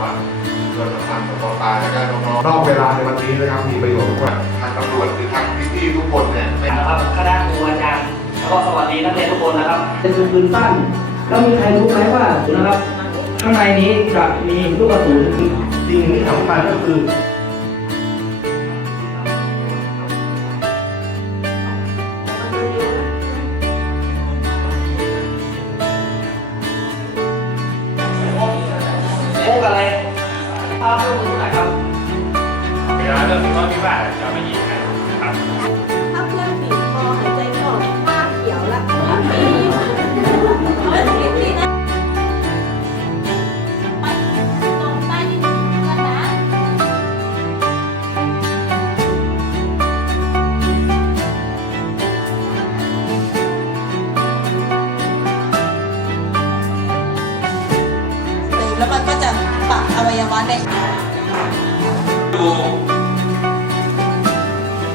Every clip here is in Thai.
ว่าเกิดความต่อตายแล้วก็น้องๆนอกเวลาในวันนี้นะครับมีประโยชน์มากทางตำรวจหรือทางพี่ๆทุกคนเนี่ยไม่นะครับคณะครูอาจารย์แล้วก็สวัสดีนักเรียนทุกคนนะครับเป็นปืนสั้นแล้วมีใครรู้ไหมว่านะครับ ข้างในนี้จะมีลูกกระสุนสิ่งที่สำคัญก็คือ ภาพเครื่องมือหน่อยครับเวลาเริ่มมีว่าวิวาทจะไม่ยิงกันนะครับ ยวะเด้ดู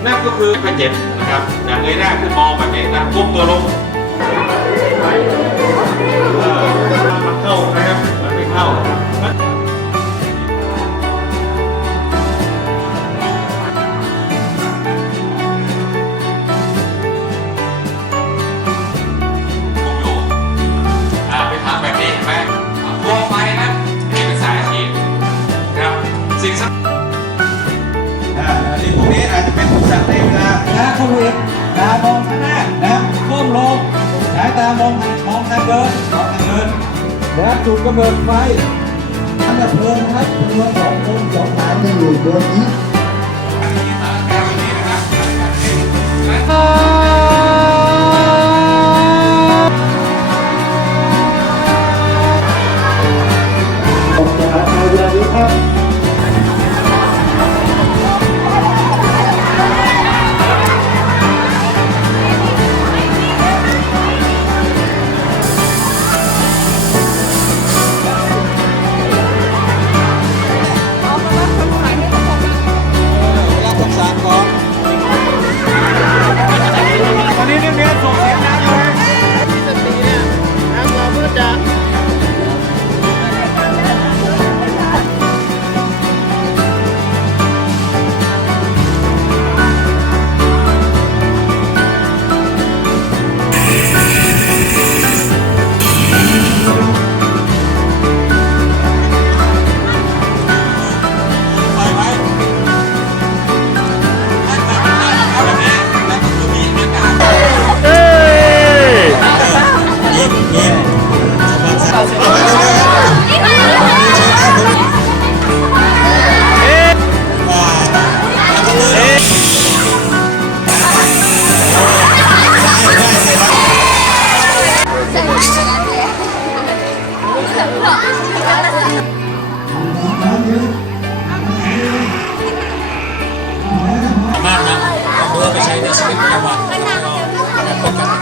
นั่นก็คือไม่เจ็บนะครับนะเงยหน้าขึ้นมองแบบนี้นะก้มตัวลง สิ่งสำอ่าอันนี้พวกนี้อาจจะเป็นสัตว์ในเวลานะเข้าเวรตามองข้างหน้านะก้มลงสายตามองมองทางเดินมองทางเดินแล้วจุดกำเนิดไฟอันดับเพลิงนะครับจำนวนสองคนสองฐานที่อยู่บนนี้ สียงเมากนะลองดูเอาไปใช้ในชีวิตประจำวันแล้วก็อน